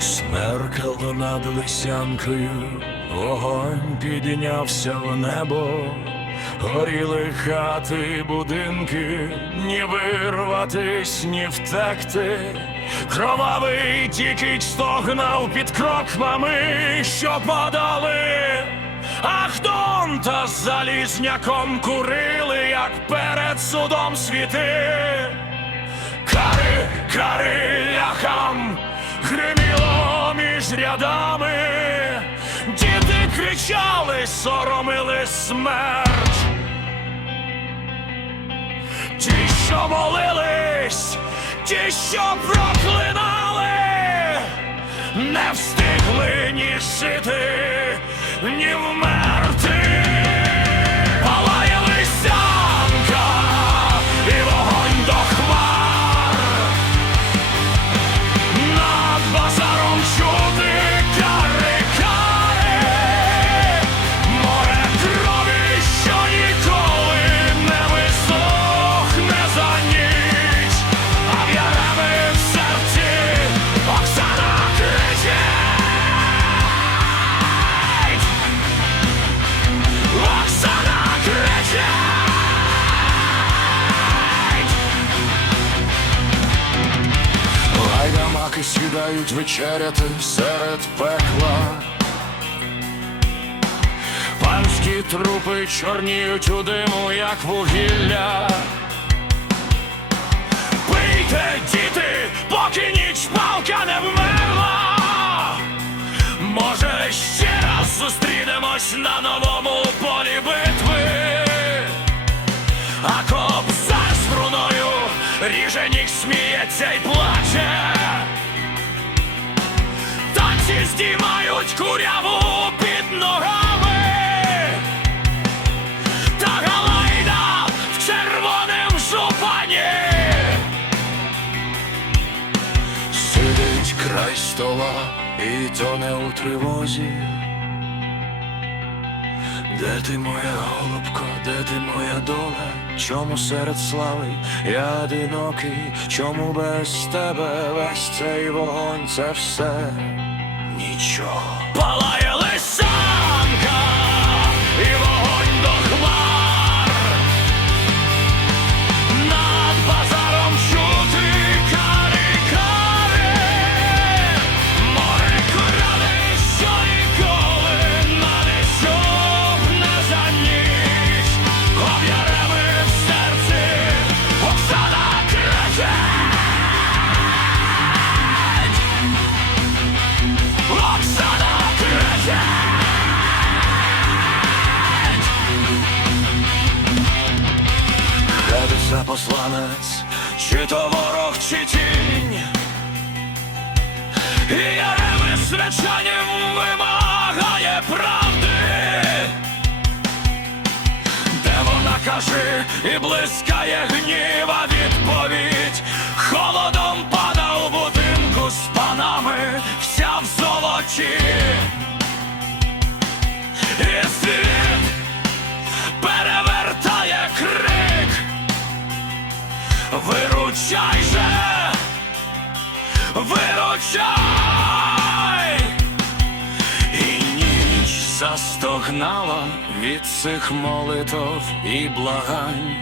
Смеркало над лисянкою, вогонь піднявся в небо, горіли хати, будинки, ні вирватись, ні втекти. Кровавий тікіч стогнав під кроквами, що падали. Ахдон та з залізняком курили, як перед судом світи. Кари, кари, ляхам, гриміло між рядами, діти кричали, соромили смерть. Ті, що молились, ті, що проклинали, не встигли ні жити, ні вмерти. Гайдамаки сідають вечеряти серед пекла. Панські трупи чорніють у диму, як вугілля. Пийте, діти, поки ніч палка не вмерла. Може, ще раз зустрінемось на новому полі битви. А кобзар струною ріже сміється й плаче. Куряву під ногами. Та галайда в червонім жупані. Сидить край стола і тоне у тривозі. Де ти моя голубко, де ти моя доля? Чому серед слави я одинокий? Чому без тебе весь цей вогонь це все? Нічого. Палає лисянка Посланець, чи то ворог, чи тінь. І яреми свячанням вимагає правди. Де вона каже і блискає гніва відповідь. Холодом пада у будинку з панами, вся в золоті. Виручай! І ніч застогнала від цих молитов і благань.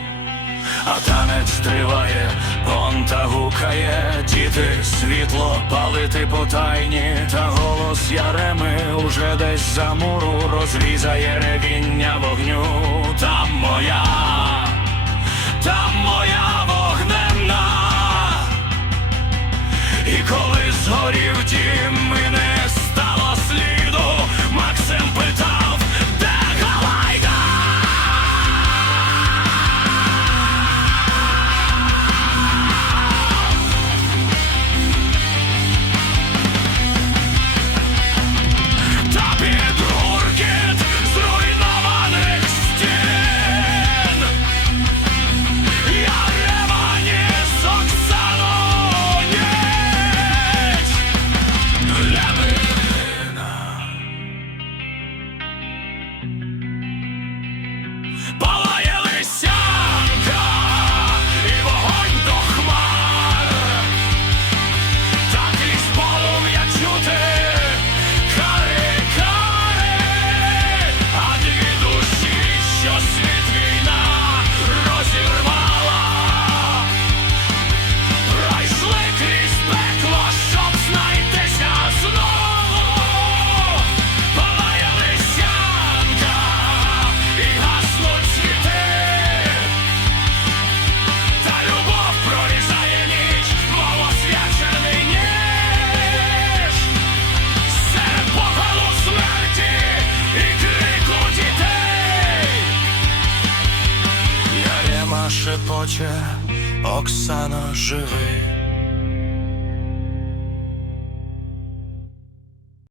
А танець триває, понта гукає, діти світло палити потайні, та голос яреми уже десь за муру розрізає ревіння вогню. Плаче, Оксано живи.